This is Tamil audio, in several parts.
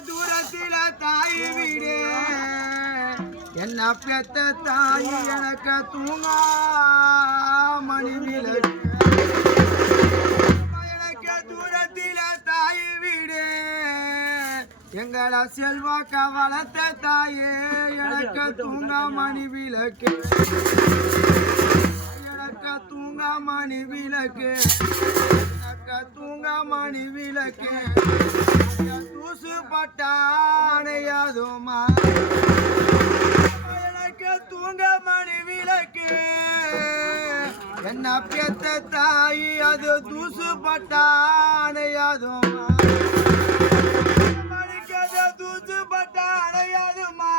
தூரத்தில தாய் வீடு என்ன பெத்த தாய் எனக்கு தூங்கா மணி விளக்கு எனக்கு தூரத்தில தாய் வீடு எங்கள செல்வாக்க வளர்த்த தாயே எனக்கு தூங்கா மணி விளக்கு எனக்கு தூங்கா மணி விளக்கு தூங்கா மணி விளக்கு தூசு பட்டானையாதுமா எனக்கு தூங்க மணி விளக்கு என்ன பெத்த தாய் அது தூசு பட்டானையாதுமா மணிக்கதை தூசு பட்டானையாதுமா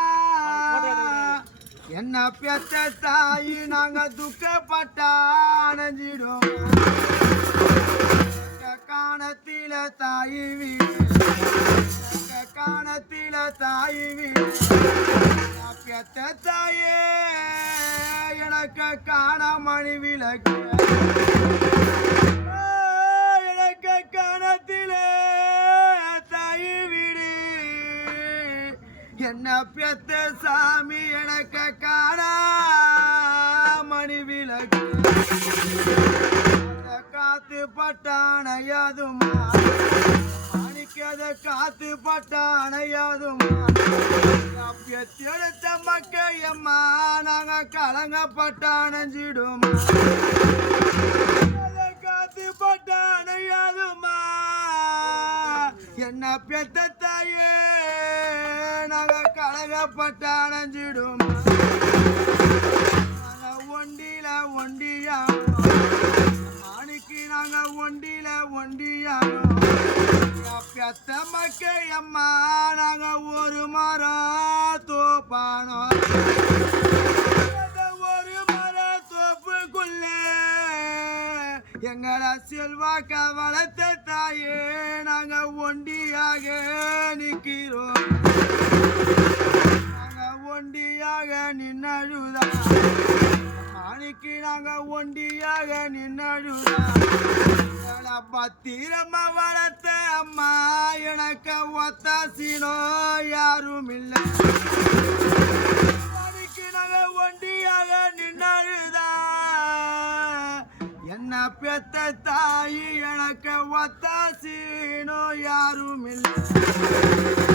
என்ன பெத்த தாய் நாங்க துக்கப்பட்டானஞ்சிடும் காணத்தில தாய் வீடு காணத்தில தாய் வீடு பெத்த தாயே எனக்கு காண மணி விளக்கு எனக்கு காணத்தில தாய் வீடு என்ன பெத்த சாமி எனக்கு காண மணி விளக்கு காத்து பட்டானையாதுமா மாணிக்கத காத்து பட்டானையாதுமா எடுத்த மக்கம்மா நாங்க கலங்கப்பட்டானஞ்சிடுமா காத்து பட்டானையாதுமா என்ன பெத்த தாயே நாங்க கலங்கப்பட்டானஞ்சிடுமா ஒண்டில ஒண்டியா நாங்க ஒண்டில ஒண்டியானோ பெத்த மக்கம்மா நாங்க ஒரு மரம் தோப்பானோ ஒரு மரம் தோப்புக்குள்ள எங்களை செல்வாக்க வளர்த்த தாயே நாங்க ஒண்டியாக நிற்கிறோம் நாங்க ஒண்டியாக நின்னழுதா மாணிக்கு நாங்க ஒண்டியாக நின்னழுதா பத்திரமா வளர்த்த அம்மா எனக்கு ஒத்தாசினோ யாரும் இல்லை நாங்க ஒண்டியாக நின்னழுதா என்ன பெத்த தாய் எனக்கு ஒத்தாசினோ யாரும் இல்லை